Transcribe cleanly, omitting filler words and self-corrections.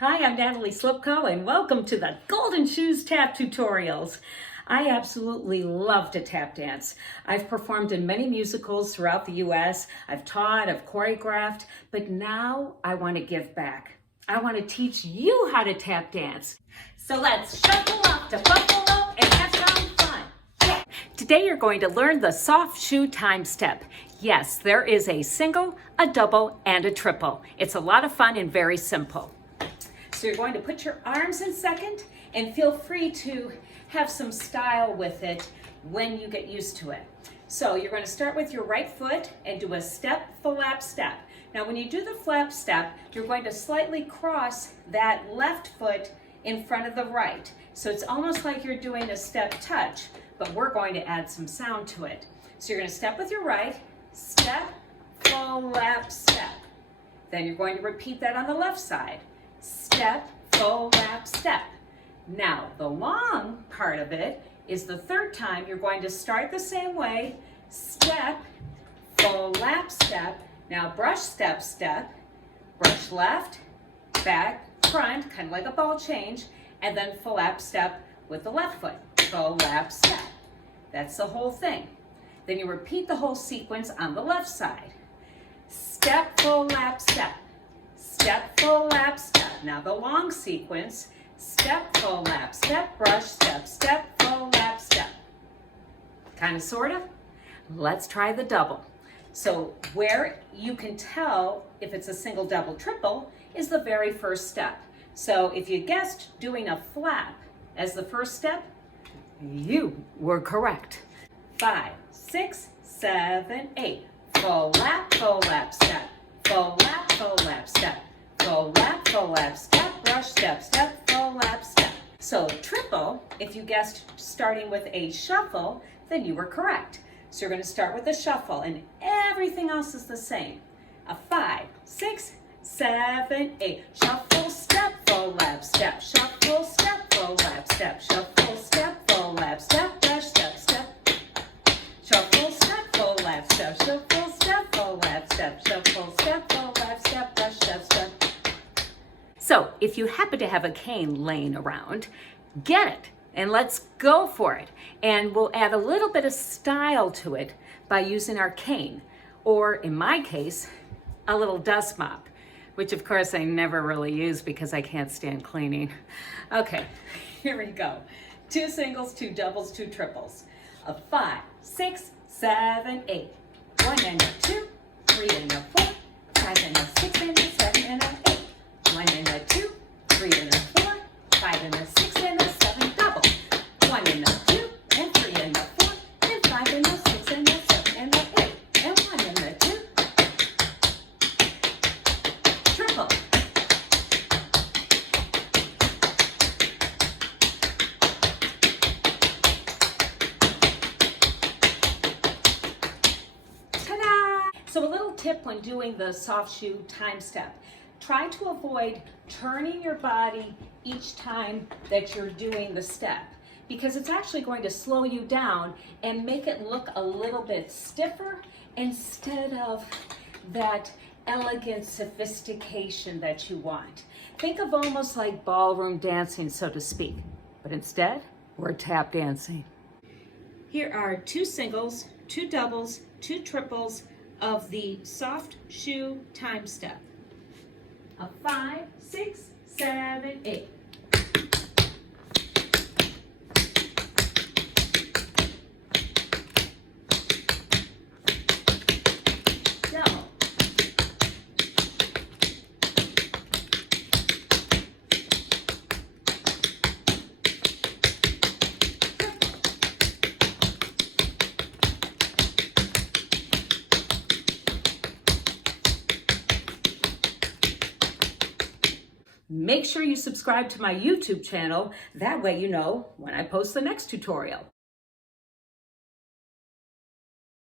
Hi, I'm Natalie Slipko, and welcome to the Golden Shoes Tap Tutorials. I absolutely love to tap dance. I've performed in many musicals throughout the U.S. I've taught, I've choreographed, but now I want to give back. I want to teach you how to tap dance. So let's shuffle up to Buffalo and have some fun. Yeah. Today you're going to learn the soft shoe time step. Yes, there is a single, a double, and a triple. It's a lot of fun and very simple. So you're going to put your arms in second and feel free to have some style with it when you get used to it. So you're going to start with your right foot and do a step, flap, step. Now when you do the flap step, you're going to slightly cross that left foot in front of the right. So it's almost like you're doing a step touch, but we're going to add some sound to it. So you're going to step with your right, step, flap, step. Then you're going to repeat that on the left side. Step, flap, step. Now, the long part of it is the third time. You're going to start the same way. Step, flap, step. Now, brush, step, step. Brush left, back, front, kind of like a ball change. And then flap, step with the left foot. Flap, step. That's the whole thing. Then you repeat the whole sequence on the left side. Step, flap, step. Step, flap, step. Now the long sequence, step, flap, step, brush, step, step, flap, step. Kind of, sort of? Let's try the double. So where you can tell if it's a single, double, triple is the very first step. So if you guessed doing a flap as the first step, you were correct. 5, 6, 7, 8. Flap, flap, step. Flap, flap, step. Flap, flap, step. Brush, step, step. Flap, step. So triple, if you guessed starting with a shuffle, then you were correct. So you're going to start with a shuffle, and everything else is the same. A 5, 6, 7, 8. Shuffle, step, flap, step. Shuffle, step, flap, step. Shuffle, step, flap, step. Brush, step, step. Shuffle, step, flap, step. Shuffle, step, flap, step. Shuffle, step, flap, step. Brush, step, step. So if you happen to have a cane laying around, get it and let's go for it. And we'll add a little bit of style to it by using our cane, or in my case, a little dust mop, which of course I never really use because I can't stand cleaning. Okay, here we go. 2 singles, 2 doubles, 2 triples. A 5, 6, 7, 8. 1 and a 2, 3 and a 4, 5 and a 6 and a 7 and a 8. 1 and a 2, 3 and a 4, 5 and a 6 and a 7, double. 1 and a 2, and 3 and a 4, and 5 and a 6 and a 7 and a 8. And 1 and a 2, triple. Ta-da! So a little tip when doing the soft shoe time step. Try to avoid turning your body each time that you're doing the step, because it's actually going to slow you down and make it look a little bit stiffer instead of that elegant sophistication that you want. Think of almost like ballroom dancing, so to speak, but instead we're tap dancing. Here are 2 singles, 2 doubles, 2 triples of the soft shoe time step. A 5, 6, 7, 8. Double. Make sure you subscribe to my YouTube channel. That way you know when I post the next tutorial.